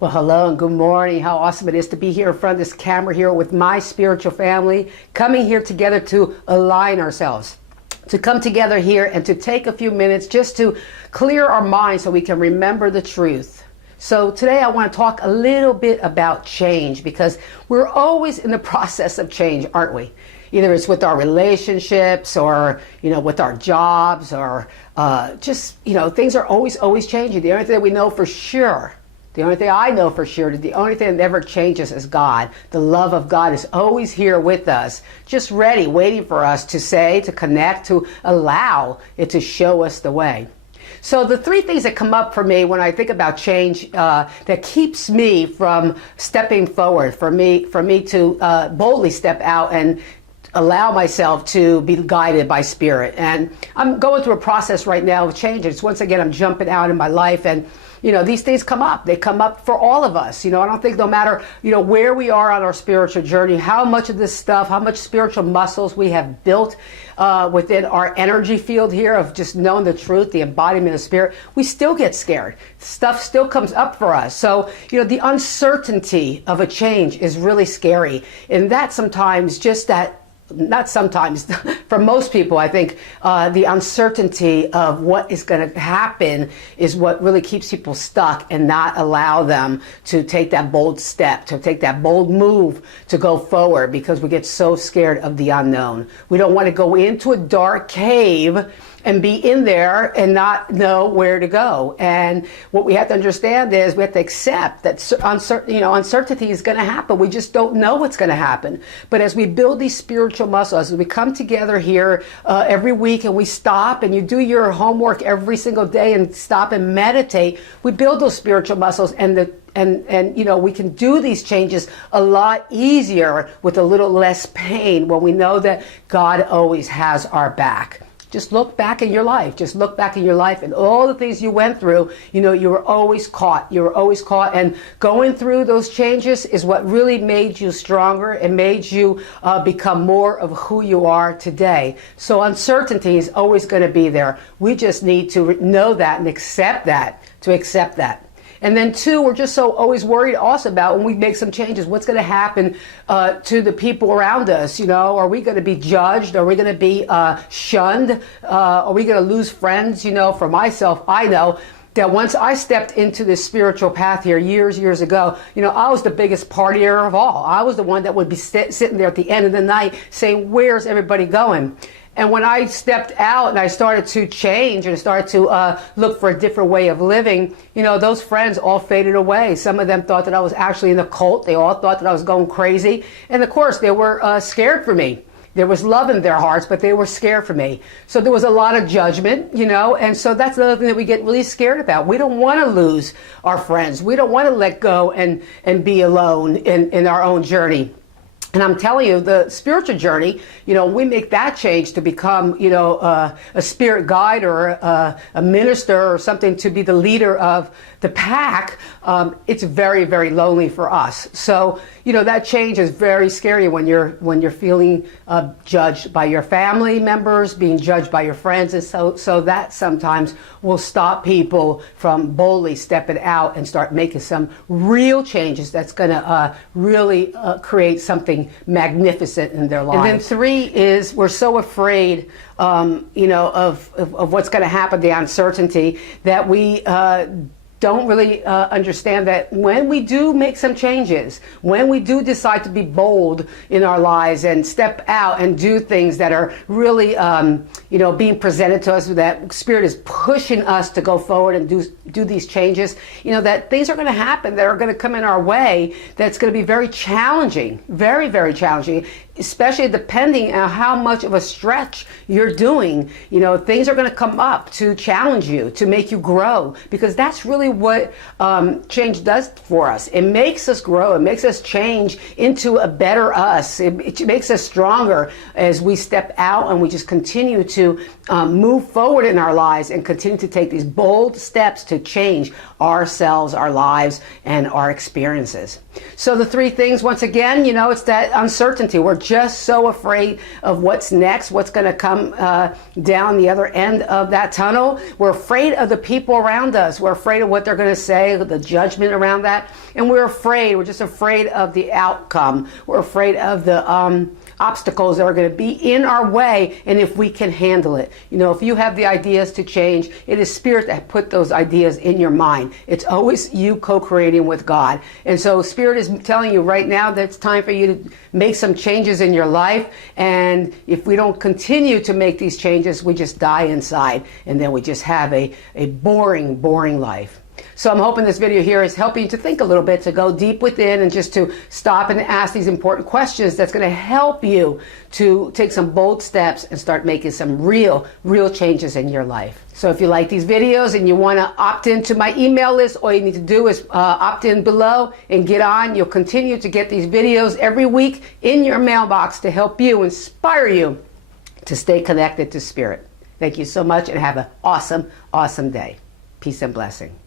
Well, hello and good morning. How awesome it is to be here in front of this camera here with my spiritual family, coming here together to align ourselves, to come together here and to take a few minutes just to clear our minds so we can remember the truth. So today I want to talk a little bit about change, because we're always in the process of change, aren't we? Either it's with our relationships or, with our jobs or things are always changing. The only thing that we know for sure, the only thing I know for sure, the only thing that never changes is God. The love of God is always here with us, just ready, waiting for us to say, to connect, to allow it to show us the way. So the three things that come up for me when I think about change that keeps me from stepping forward, for me to boldly step out and allow myself to be guided by Spirit. And I'm going through a process right now of change. It's once again, I'm jumping out in my life, and these things come up. They come up for all of us. I don't think no matter, where we are on our spiritual journey, how much of this stuff, how much spiritual muscles we have built within our energy field here of just knowing the truth, the embodiment of Spirit, we still get scared. Stuff still comes up for us. So, the uncertainty of a change is really scary. And that sometimes just that, not sometimes, for most people, I think the uncertainty of what is going to happen is what really keeps people stuck and not allow them to take that bold step, to take that bold move to go forward, because we get so scared of the unknown. We don't want to go into a dark cave and be in there and not know where to go. And what we have to understand is we have to accept that uncertainty is going to happen. We just don't know what's going to happen. But as we build these spiritual muscles, as we come together here every week and we stop and you do your homework every single day and stop and meditate, we build those spiritual muscles, and we can do these changes a lot easier with a little less pain when we know that God always has our back. Just look back in your life. Just look back in your life and all the things you went through. You were always caught. You were always caught. And going through those changes is what really made you stronger and made you become more of who you are today. So uncertainty is always going to be there. We just need to know that and accept that, And then two, we're just so always worried also about when we make some changes, what's going to happen to the people around us? Are we going to be judged? Are we going to be shunned? Are we going to lose friends? For myself, I know that once I stepped into this spiritual path here years ago, I was the biggest partier of all. I was the one that would be sitting there at the end of the night saying, where's everybody going? And when I stepped out and I started to change and started to look for a different way of living, those friends all faded away. Some of them thought that I was actually in a cult. They all thought that I was going crazy. And of course, they were scared for me. There was love in their hearts, but they were scared for me. So there was a lot of judgment, and so that's another thing that we get really scared about. We don't want to lose our friends. We don't want to let go and be alone in our own journey. And I'm telling you, the spiritual journey, we make that change to become, a spirit guide or a minister or something, to be the leader of the pack. It's very, very lonely for us. So, that change is very scary when you're feeling judged by your family members, being judged by your friends. And so that sometimes will stop people from boldly stepping out and start making some real changes that's going to really create something magnificent in their lives. And then three is we're so afraid, of what's going to happen, the uncertainty, that we don't really understand that when we do make some changes, when we do decide to be bold in our lives and step out and do things that are really, being presented to us, that Spirit is pushing us to go forward and do these changes, that things are going to happen that are going to come in our way that's going to be very challenging, very, very challenging, especially depending on how much of a stretch you're doing. Things are going to come up to challenge you, to make you grow, because that's really what change does for us. It makes us grow. It makes us change into a better us. It makes us stronger as we step out and we just continue to move forward in our lives and continue to take these bold steps to change ourselves, our lives, and our experiences. So the three things, once again, it's that uncertainty. We're just so afraid of what's next, what's going to come down the other end of that tunnel. We're afraid of the people around us. We're afraid of what they're going to say, the judgment around that. And we're just afraid of the outcome. We're afraid of the obstacles that are going to be in our way, and if we can handle it. You know, if you have the ideas to change, it is Spirit that put those ideas in your mind. It's always you co-creating with God. And so Spirit is telling you right now that it's time for you to make some changes in your life. And if we don't continue to make these changes, we just die inside, and then we just have a boring, boring life. So I'm hoping this video here is helping you to think a little bit, to go deep within and just to stop and ask these important questions that's going to help you to take some bold steps and start making some real changes in your life. So if you like these videos and you want to opt into my email list, all you need to do is opt in below and get on. You'll continue to get these videos every week in your mailbox to help you, inspire you to stay connected to Spirit. Thank you so much and have an awesome, awesome day. Peace and blessing.